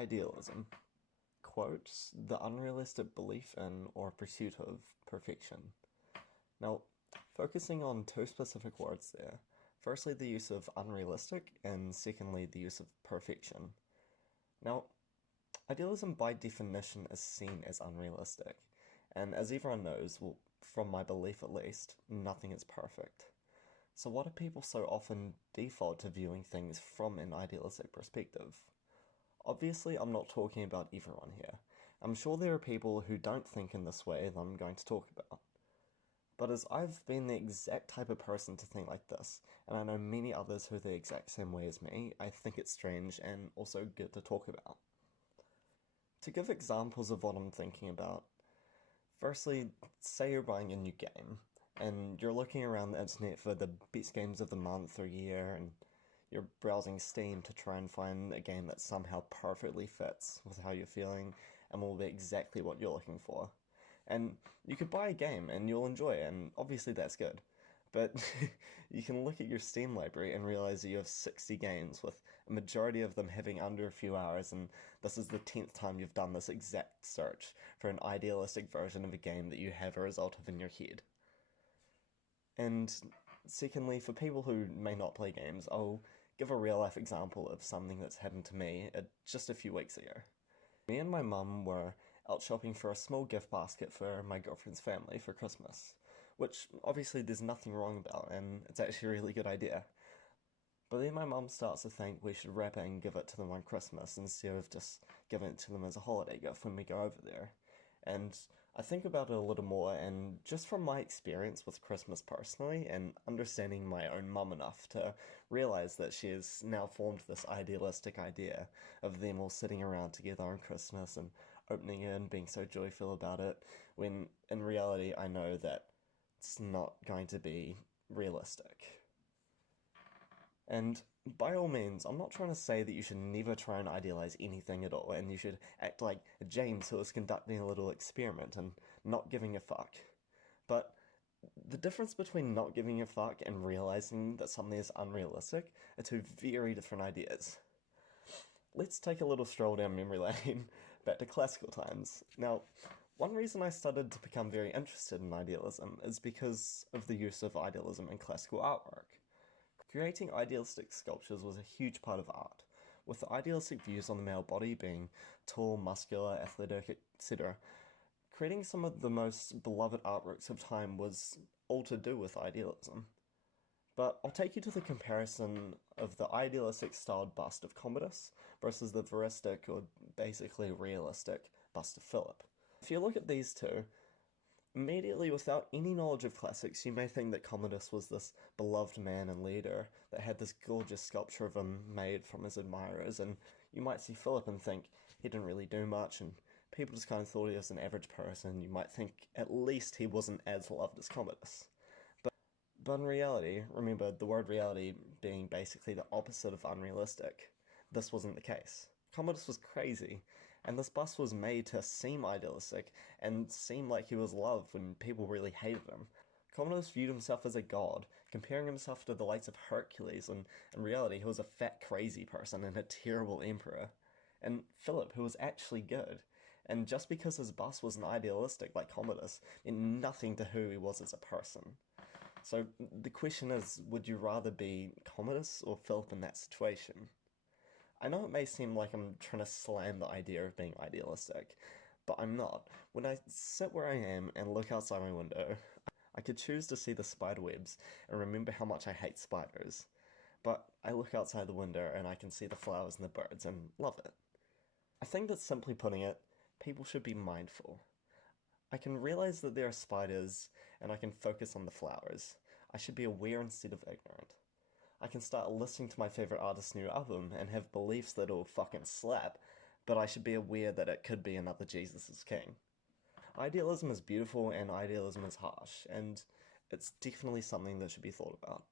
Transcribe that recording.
Idealism. Quote, the unrealistic belief in or pursuit of perfection. Now, focusing on two specific words there. Firstly, the use of unrealistic, and secondly, the use of perfection. Now, idealism by definition is seen as unrealistic, and as everyone knows, well, from my belief at least, nothing is perfect. So why do people so often default to viewing things from an idealistic perspective? Obviously, I'm not talking about everyone here. I'm sure there are people who don't think in this way that I'm going to talk about. But as I've been the exact type of person to think like this, and I know many others who are the exact same way as me, I think it's strange and also good to talk about. To give examples of what I'm thinking about, firstly, say you're buying a new game, and you're looking around the internet for the best games of the month or year, and you're browsing Steam to try and find a game that somehow perfectly fits with how you're feeling and will be exactly what you're looking for. And you could buy a game and you'll enjoy it, and obviously that's good. But you can look at your Steam library and realize that you have 60 games, with a majority of them having under a few hours, and this is the 10th time you've done this exact search for an idealistic version of a game that you have a result of in your head. And secondly, for people who may not play games, I'll give a real-life example of something that's happened to me just a few weeks ago. Me and my mum were out shopping for a small gift basket for my girlfriend's family for Christmas, which obviously there's nothing wrong about, and it's actually a really good idea. But then my mum starts to think we should wrap it and give it to them on Christmas instead of just giving it to them as a holiday gift when we go over there. And I think about it a little more, and just from my experience with Christmas personally, and understanding my own mum enough to realize that she has now formed this idealistic idea of them all sitting around together on Christmas and opening it and being so joyful about it, when in reality I know that it's not going to be realistic. And by all means, I'm not trying to say that you should never try and idealize anything at all, and you should act like James, who was conducting a little experiment and not giving a fuck. But the difference between not giving a fuck and realizing that something is unrealistic are two very different ideas. Let's take a little stroll down memory lane back to classical times. Now, one reason I started to become very interested in idealism is because of the use of idealism in classical artwork. Creating idealistic sculptures was a huge part of art, with the idealistic views on the male body being tall, muscular, athletic, etc. Creating some of the most beloved artworks of time was all to do with idealism. But I'll take you to the comparison of the idealistic styled bust of Commodus versus the veristic, or basically realistic, bust of Philip. If you look at these two, immediately, without any knowledge of classics, you may think that Commodus was this beloved man and leader that had this gorgeous sculpture of him made from his admirers, and you might see Philip and think he didn't really do much, and people just kind of thought he was an average person. You might think at least he wasn't as loved as Commodus. But in reality, remember the word reality being basically the opposite of unrealistic, this wasn't the case. Commodus was crazy, and this bust was made to seem idealistic and seem like he was loved when people really hated him. Commodus viewed himself as a god, comparing himself to the likes of Hercules, and in reality he was a fat crazy person and a terrible emperor. And Philip, who was actually good, and just because his bust wasn't idealistic like Commodus, meant nothing to who he was as a person. So the question is, would you rather be Commodus or Philip in that situation? I know it may seem like I'm trying to slam the idea of being idealistic, but I'm not. When I sit where I am and look outside my window, I could choose to see the spider webs and remember how much I hate spiders. But I look outside the window and I can see the flowers and the birds and love it. I think that, simply putting it, people should be mindful. I can realize that there are spiders and I can focus on the flowers. I should be aware instead of ignorant. I can start listening to my favorite artist's new album and have beliefs that it'll fucking slap, but I should be aware that it could be another Jesus is King. Idealism is beautiful and idealism is harsh, and it's definitely something that should be thought about.